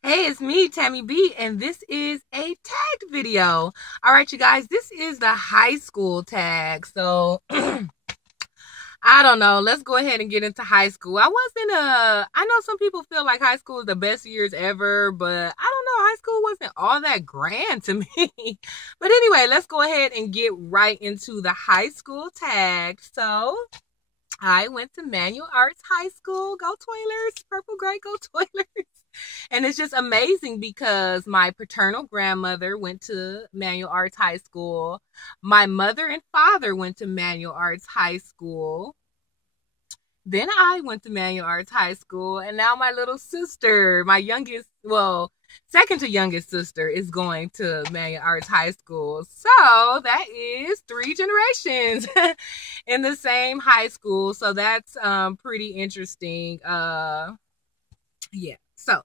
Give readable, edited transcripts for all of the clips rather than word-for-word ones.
Hey, it's me, Tammy B, and this is a tagged video. All right, you guys, this is the high school tag. So, I don't know. Let's go ahead and get into high school. I know some people feel like high school is the best years ever, but I don't know. High school wasn't all that grand to me. But anyway, let's go ahead and get right into the high school tag. So, I went to Manual Arts High School. Go Toilers. Purple Gray, go Toilers. And it's just amazing because my paternal grandmother went to Manual Arts High School. My mother and father went to Manual Arts High School. Then I went to Manual Arts High School. And now my little sister, my youngest, well, second to youngest sister, is going to Manual Arts High School. So that is 3 generations in the same high school. So that's pretty interesting. Yeah. So,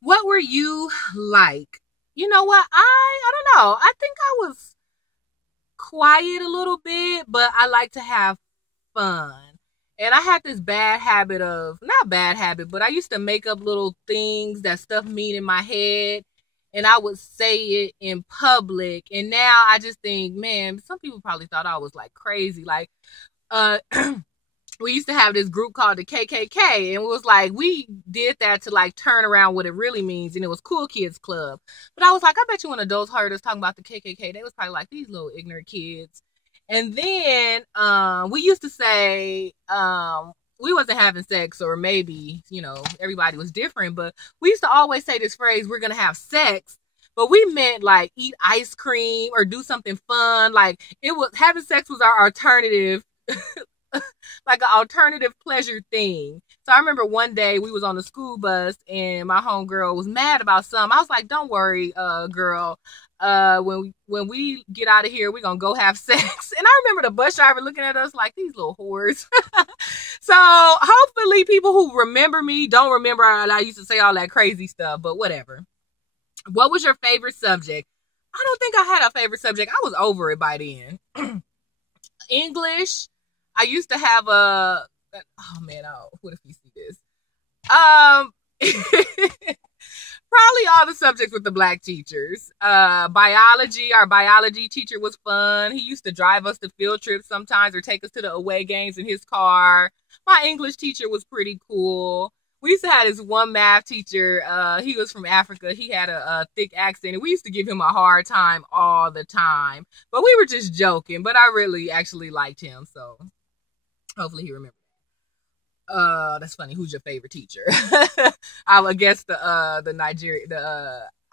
what were you like? You know what? I don't know. I think I was quiet a little bit, but I like to have fun. And I had this bad habit of, not bad habit, but I used to make up little things that stuff mean in my head. And I would say it in public. And now I just think, man, some people probably thought I was like crazy. Like, uh, we used to have this group called the KKK, and it was like we did that to like turn around what it really means, and it was Cool Kids Club. But I was like, I bet you when adults heard us talking about the KKK, they was probably like, these little ignorant kids. And then we used to say we wasn't having sex, or maybe, everybody was different, but we used to always say this phrase, we're gonna have sex. But we meant like eat ice cream or do something fun. Like it was having sex was our alternative like an alternative pleasure thing. So I remember one day we was on the school bus and my homegirl was mad about something. I was like, don't worry, girl. When we get out of here, we're gonna go have sex. And I remember the bus driver looking at us like these little whores. So hopefully people who remember me don't remember I used to say all that crazy stuff, but whatever. What was your favorite subject? I don't think I had a favorite subject. I was over it by then. English. I used to have oh man, what if you see this? Probably all the subjects with the black teachers. Biology, our biology teacher was fun. He used to drive us to field trips sometimes or take us to the away games in his car. My English teacher was pretty cool. We used to have this one math teacher. He was from Africa. He had a thick accent, and we used to give him a hard time all the time. But we were just joking. But I really actually liked him, so hopefully he remembers. That's funny. Who's your favorite teacher? I would guess the Nigeria.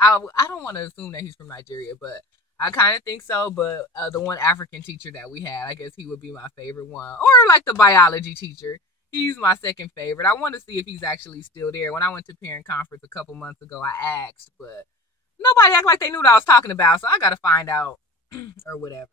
I don't want to assume that he's from Nigeria, but I kind of think so. But the one African teacher that we had, I guess he would be my favorite one. Or like the biology teacher. He's my second favorite. I want to see if he's actually still there. When I went to parent conference a couple months ago, I asked, but nobody acted like they knew what I was talking about. So I got to find out or whatever.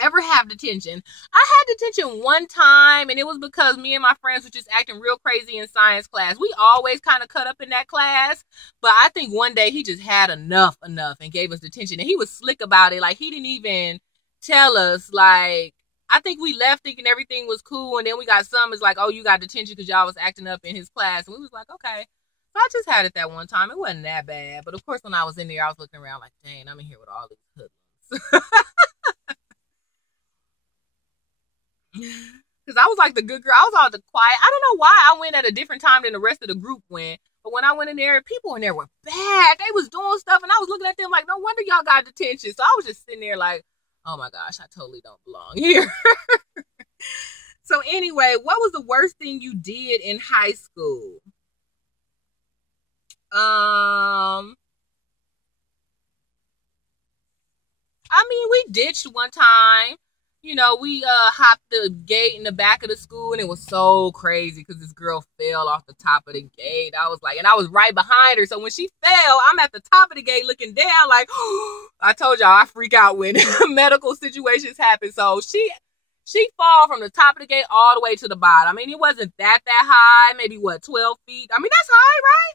Ever have detention? I had detention one time, and it was because me and my friends were just acting real crazy in science class. We always kind of cut up in that class, but I think one day he just had enough, and gave us detention. And he was slick about it. Like, he didn't even tell us, like, I think we left thinking everything was cool, and then we got some, it's like, oh, you got detention because y'all was acting up in hhis class. And we was like, okay. So I just had it that one time. It wasn't that bad. But, of course, when I was in there, I was looking around like, dang, I'm in here with all these hoodlums. Because I was like the good girl. I was all the quiet. I don't know why I went at a different time than the rest of the group went. But when I went in there, people in there were bad. They was doing stuff, and I was looking at them like, no wonder y'all got detention. So I was just sitting there like, oh my gosh, I totally don't belong here. So anyway, what was the worst thing you did in high school? I mean, we ditched one time. We hopped the gate in the back of the school, and it was so crazy because this girl fell off the top of the gate. I was like, and I was right behind her. So when she fell, I'm at the top of the gate looking down like, I told y'all I freak out when medical situations happen. So she fall from the top of the gate all the way to the bottom. I mean, it wasn't that high, maybe 12 feet. I mean, that's high, right?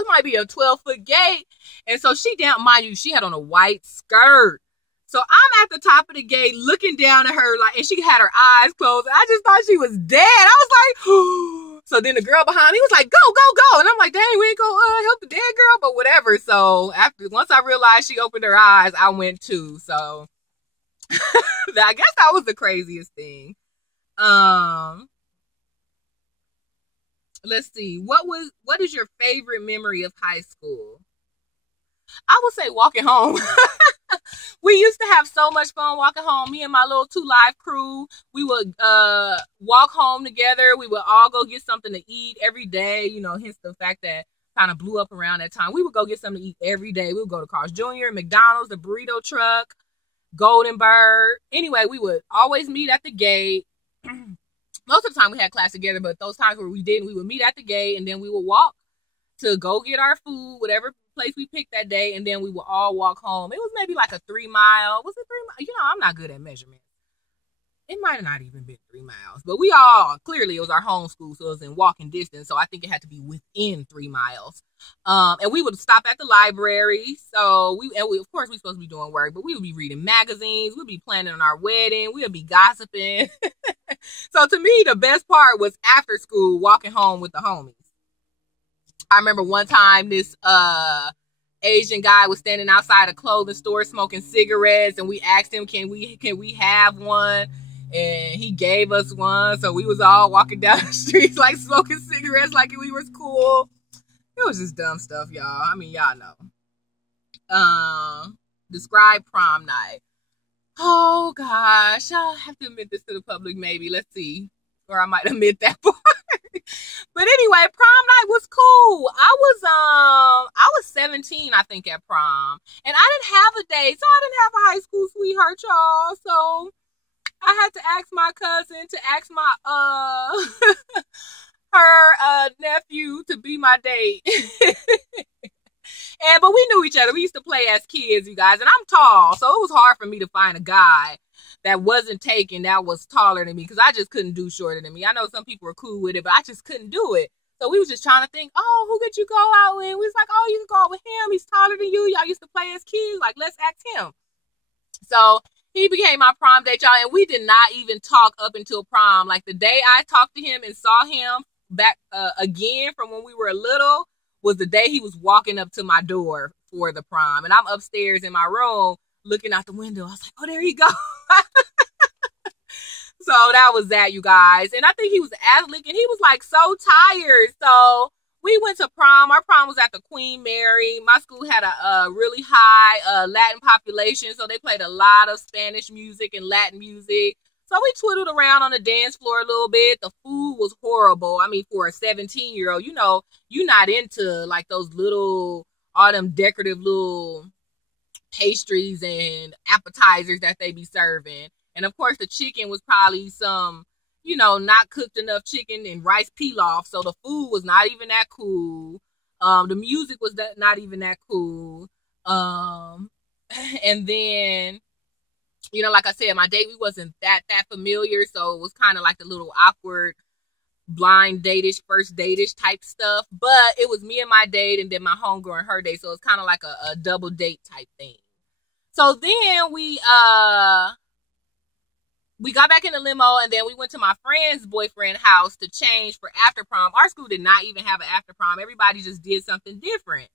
It might be a 12-foot gate. And so she down, mind you, she had on a white skirt. So I'm at the top of the gate looking down at her, like, and she had her eyes closed. I just thought she was dead. I was like, so then the girl behind me was like, go, go, go. And I'm like, dang, ain't gonna help the dead girl, but whatever. So once I realized she opened her eyes, I went too. So I guess that was the craziest thing. Let's see. What is your favorite memory of high school? I would say walking home. We used to have so much fun walking home. Me and my little 2 Live crew, we would walk home together. We would all go get something to eat every day. Hence the fact that kind of blew up around that time. We would go get something to eat every day. We would go to Carl's Jr., McDonald's, the burrito truck, Golden Bird. Anyway, we would always meet at the gate. Most of the time we had class together, but those times where we didn't, we would meet at the gate, and then we would walk to go get our food, whatever place we picked that day, and then we would all walk home. It was maybe like a 3 mile. Was it 3 miles? I'm not good at measurement. It might have not even been 3 miles, but clearly it was our home school, so it was in walking distance. So I think it had to be within 3 miles. And we would stop at the library. So of course we supposed to be doing work, but we would be reading magazines. We'd be planning on our wedding. We would be gossiping. So to me, the best part was after school, walking home with the homies. I remember one time this Asian guy was standing outside a clothing store smoking cigarettes, and we asked him, can we have one? And he gave us one. So we was all walking down the streets like smoking cigarettes like we was cool. It was just dumb stuff, y'all. I mean, y'all know. Describe prom night. Oh gosh, I'll have to admit this to the public maybe. Let's see. Or I might admit that part. But anyway, prom night was cool. I was 17, I think, at prom. And I didn't have a date, so I didn't have a high school sweetheart, y'all. So I had to ask my cousin to ask my her nephew to be my date. But we knew each other. We used to play as kids, you guys. And I'm tall, so it was hard for me to find a guy that wasn't taken that was taller than me, because I just couldn't do shorter than me. I know some people were cool with it, but I just couldn't do it. So we was just trying to think, oh, who could you go out with? We was like, oh, you can go out with him. He's taller than you. Y'all used to play as kids. Like, let's ask him. So he became my prom date, y'all. And we did not even talk up until prom. Like, the day I talked to him and saw him back again from when we were little was the day he was walking up to my door for the prom. And I'm upstairs in my room looking out the window. I was like, oh, there you go. So that was that, you guys. And I think he was athletic, and he was like so tired. So we went to prom. Our prom was at the Queen Mary. My school had a really high Latin population, so they played a lot of Spanish music and Latin music. So we twiddled around on the dance floor a little bit. The food was horrible. I mean, for a 17-year-old, you're not into like those all them decorative little pastries and appetizers that they be serving. And of course, the chicken was probably some, not cooked enough chicken and rice pilaf. So the food was not even that cool. The music was not even that cool. And then, like I said, my date, we wasn't that familiar. So it was kind of like the little awkward blind date-ish, first date-ish type stuff. But it was me and my date, and then my homegirl and her date. So it's kind of like a double date type thing. So then we got back in the limo, and then we went to my friend's boyfriend's house to change for after prom. Our school did not even have an after prom. Everybody just did something different.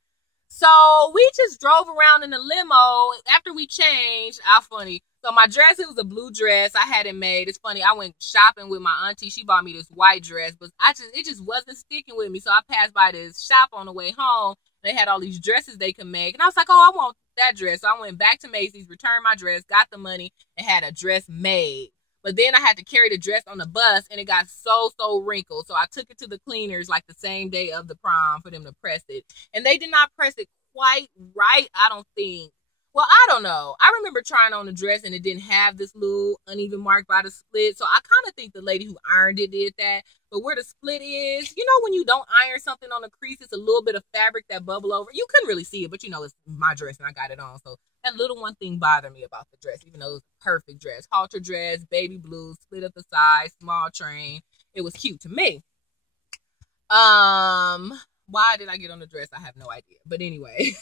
So we just drove around in the limo after we changed. How funny. So my dress, it was a blue dress. I had it made. It's funny. I went shopping with my auntie. She bought me this white dress, but it just wasn't sticking with me. So I passed by this shop on the way home. They had all these dresses they could make. And I was like, oh, I want that dress. So I went back to Macy's, returned my dress, got the money, and had a dress made. But then I had to carry the dress on the bus, and it got so wrinkled. So I took it to the cleaners like the same day of the prom for them to press it. And they did not press it quite right, I don't think. Well, I don't know. I remember trying on the dress, and it didn't have this little uneven mark by the split. So I kind of think the lady who ironed it did that. But where the split is, when you don't iron something on the crease, it's a little bit of fabric that bubble over. You couldn't really see it, but it's my dress, and I got it on. So that little one thing bothered me about the dress, even though it was a perfect dress. Halter dress, baby blue, split up the side, small train. It was cute to me. Why did I get on the dress? I have no idea. But anyway.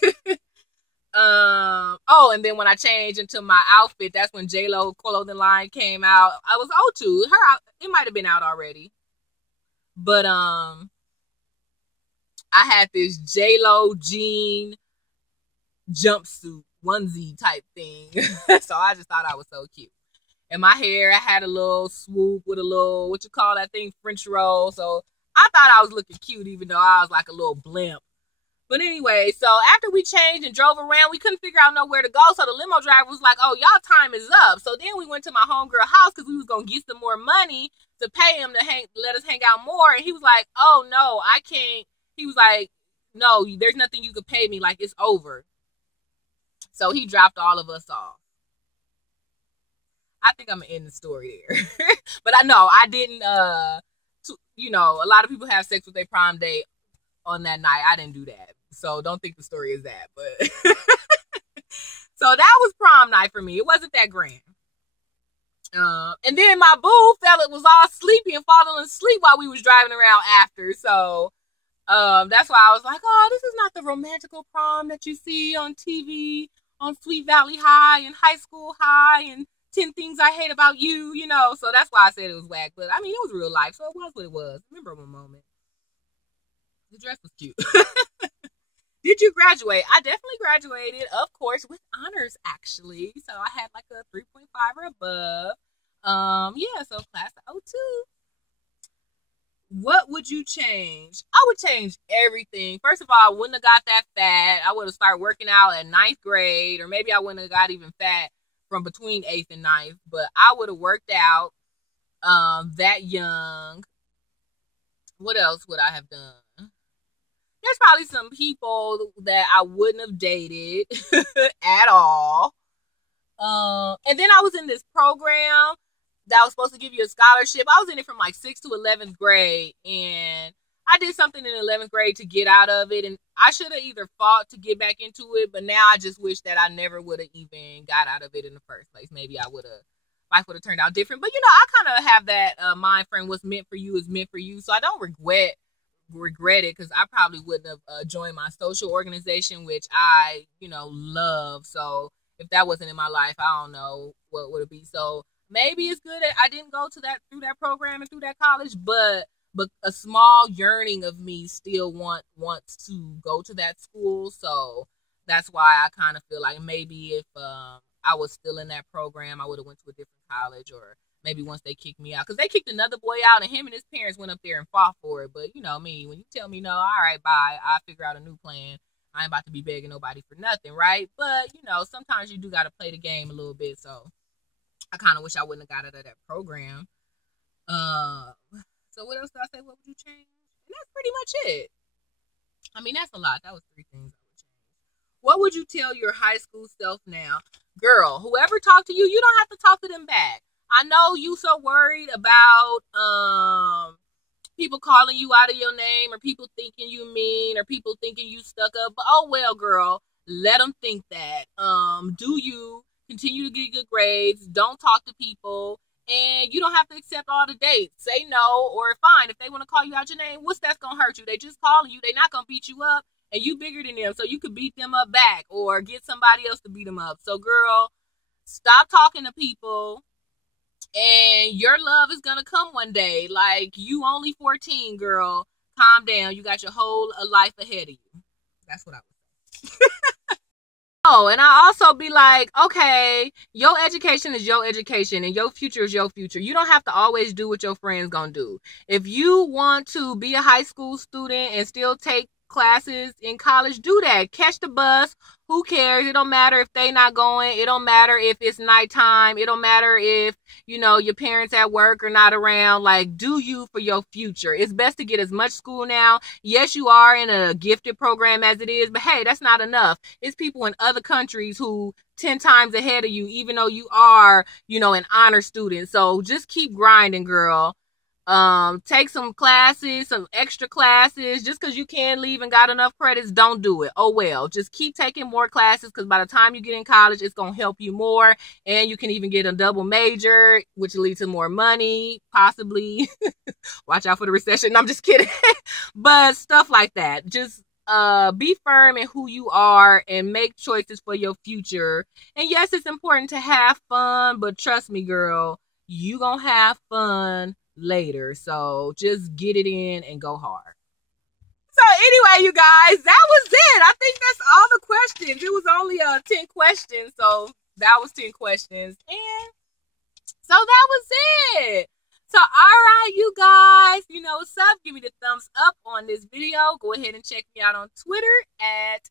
And then when I changed into my outfit, that's when J-Lo clothing line came out. I was O2. It might have been out already. But I had this J-Lo jean jumpsuit onesie type thing. So I just thought I was so cute. And my hair, I had a little swoop with a little, what you call that thing, French roll. So I thought I was looking cute, even though I was like a little blimp. But anyway, so after we changed and drove around, we couldn't figure out nowhere to go. So the limo driver was like, oh, y'all time is up. So then we went to my homegirl house because we was going to get some more money to pay him to let us hang out more. And he was like, oh, no, I can't. He was like, no, there's nothing you could pay me. Like, it's over. So he dropped all of us off. I think I'm going to end the story there. But I know I didn't, you know, a lot of people have sex with their prom date on that night. I didn't do that. So don't think the story is that. But so that was prom night for me. It wasn't that grand. And then my boo fella was all sleepy and falling asleep while we was driving around after. So that's why I was like, oh, this is not the romantical prom that you see on TV on Sweet Valley High and High School High and 10 Things I Hate About You, you know. So that's why I said it was whack. But I mean, it was real life, so it was what it was. Memorable moment. The dress was cute. Did you graduate? I definitely graduated, of course, with honors, actually. So I had like a 3.5 or above. Yeah, so class of 02. What would you change? I would change everything. First of all, I wouldn't have got that fat. I would have started working out at 9th grade, or maybe I wouldn't have got even fat from between 8th and 9th, but I would have worked out that young. What else would I have done? There's probably some people that I wouldn't have dated at all. And then I was in this program that was supposed to give you a scholarship. I was in it from like 6th to 11th grade, and I did something in 11th grade to get out of it, and I should have either fought to get back into it, but now I just wish that I never would have even got out of it in the first place. Maybe life would have turned out different. But, you know, I kind of have that mind frame, what's meant for you is meant for you, so I don't regret it, because I probably wouldn't have joined my social organization, which I, you know, love. So if that wasn't in my life, I don't know what would it be. So maybe it's good that I didn't go to that through that program and through that college, but a small yearning of me still wants to go to that school. So that's why I kind of feel like maybe if I was still in that program, I would have went to a different college, or maybe once they kicked me out, because they kicked another boy out, and him and his parents went up there and fought for it. But you know me, when you tell me no, all right, bye, I'll figure out a new plan. I ain't about to be begging nobody for nothing, right? But you know, sometimes you do got to play the game a little bit. So I kind of wish I wouldn't have got out of that program. So what else did I say? What would you change? And that's pretty much it. I mean, that's a lot. That was 3 things I would change. What would you tell your high school self now? Girl, whoever talked to you, you don't have to talk to them back. I know you so worried about people calling you out of your name, or people thinking you mean, or people thinking you stuck up. But oh well, girl, let them think that. Do you continue to get good grades? Don't talk to people, and you don't have to accept all the dates. Say no, or fine. If they want to call you out your name, what's that's gonna hurt you? They just calling you. They not gonna beat you up, and you bigger than them, so you could beat them up back, or get somebody else to beat them up. So, girl, stop talking to people. And your love is going to come one day. Like, you only 14, girl. Calm down. You got your whole life ahead of you. That's what I would say. Oh, and I also be like, okay, your education is your education, and your future is your future. You don't have to always do what your friends going to do. If you want to be a high school student and still take classes in college, do that. Catch the bus. Who cares? It don't matter if they not going. It don't matter if it's nighttime. It don't matter if, you know, your parents at work are not around. Like, do you for your future. It's best to get as much school now. Yes, you are in a gifted program as it is, but hey, that's not enough. It's people in other countries who 10 times ahead of you, even though you are, you know, an honor student. So just keep grinding, girl. Take some classes, some extra classes. Just because you can leave and got enough credits, don't do it. Oh well, just keep taking more classes, because by the time you get in college, it's going to help you more, and you can even get a double major, which will lead to more money, possibly. Watch out for the recession. No, I'm just kidding. But stuff like that. Just be firm in who you are and make choices for your future. And yes, it's important to have fun, but trust me, girl, you gonna have fun later. So just get it in and go hard. So anyway, you guys, that was it. I think that's all the questions. It was only 10 questions, so that was 10 questions. And so that was it. So, all right, you guys, you know what's up. Give me the thumbs up on this video. Go ahead and check me out on Twitter at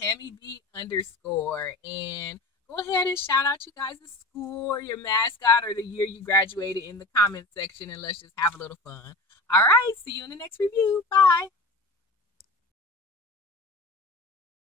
TammyB_. And go ahead and shout out you guys' school or your mascot or the year you graduated in the comment section. And let's just have a little fun. All right, see you in the next review. Bye.